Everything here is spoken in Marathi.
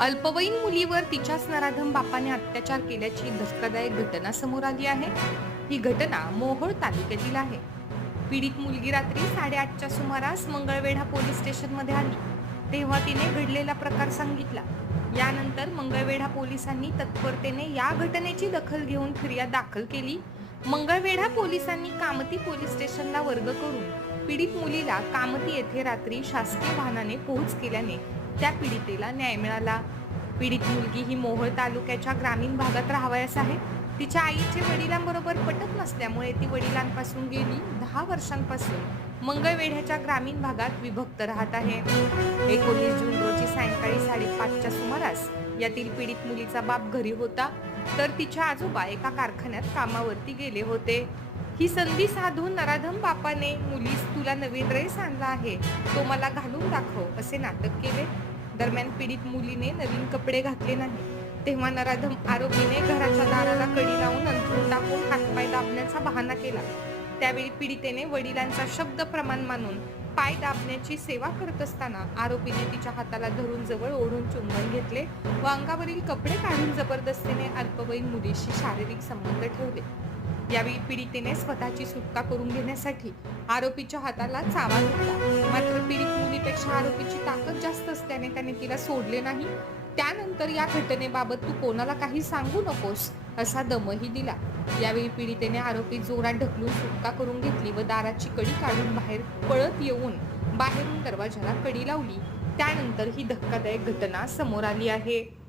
अल्पवयीन मुलीवर तिच्याच नराधम बापाने अत्याचार केल्याची धक्कादायक घटना समोर आली आहे. ही घटना मोहोळ तालुक्यातील आहे. पीडित मुलगी रात्री साडेआठच्या सुमारास मंगळवेढा पोलीस स्टेशनमध्ये आली. तेव्हा तिने घडलेला प्रकार सांगितला. यानंतर मंगळवेढा पोलिसांनी तत्परतेने या घटनेची दखल घेऊन फिर्याद दाखल केली. मंगळवेढा पोलिसांनी कामती पोलीस स्टेशनला वर्ग करून पीडित मुलीला कामती येथे रात्री शासकीय वाहनाने पोहोच केल्याने त्या पीडितेला न्याय मिळाला. पीडित मुलगी ही मोहोळ तालुक्याच्या ग्रामीण भागात राहावयास आहे. तिच्या आईचे वडिलांबरोबर पटत नसल्यामुळे ती वडिलांपासून गेली. दहा वर्षांपासून मंगळवेढ्याच्या ग्रामीण भागात विभक्त राहत आहे. एकोणीस जून रोजी सायंकाळी साडेपाचच्या सुमारास यातील पीडित मुलीचा बाप घरी होता. तर तिच्या आजोबा एका कारखान्यात कामावरती गेले होते. ही संधी साधून नराधम बापाने मुलीस तुला नवीन ड्रेस आणला आहे. तो मला घालून दाखव असे नाटक केले. दरम्यान पीडित मुलीने नवीन कपडे घातले नाही तेव्हा नराधम आरोपीने घराच्या दाराला कडी लावून अंथरून टाकून हातपाय दाबण्याचा बहाणा केला. त्यावेळी पीडितेने वडिलांचा शब्द प्रमाण मानून पाय दाबण्याची सेवा करत असताना आरोपीने तिच्या हाताला धरून जवळ ओढून चुंबन घेतले व अंगावरील कपडे काढून जबरदस्तीने अल्पवयीन मुलीशी शारीरिक संबंध ठेवले. यावेळी पीडितेने स्वतःची सुटका करून घेण्यासाठी आरोपीच्या हाताला चावा घेतला. मात्र पीडित मुलीपेक्षा आरोपीची ताकद जास्त असल्याने त्याने तिला सोडले नाही. त्यानंतर या घटनेबाबत तू कोणाला काही सांगू नकोस असा दमही दिला. यावेळी पीडितेने आरोपी जोरात ढकलून सुटका करून घेतली व दाराची कडी काढून बाहेर पळत येऊन बाहेरून दरवाजाला कडी लावली. त्यानंतर ही धक्कादायक घटना समोर आली आहे.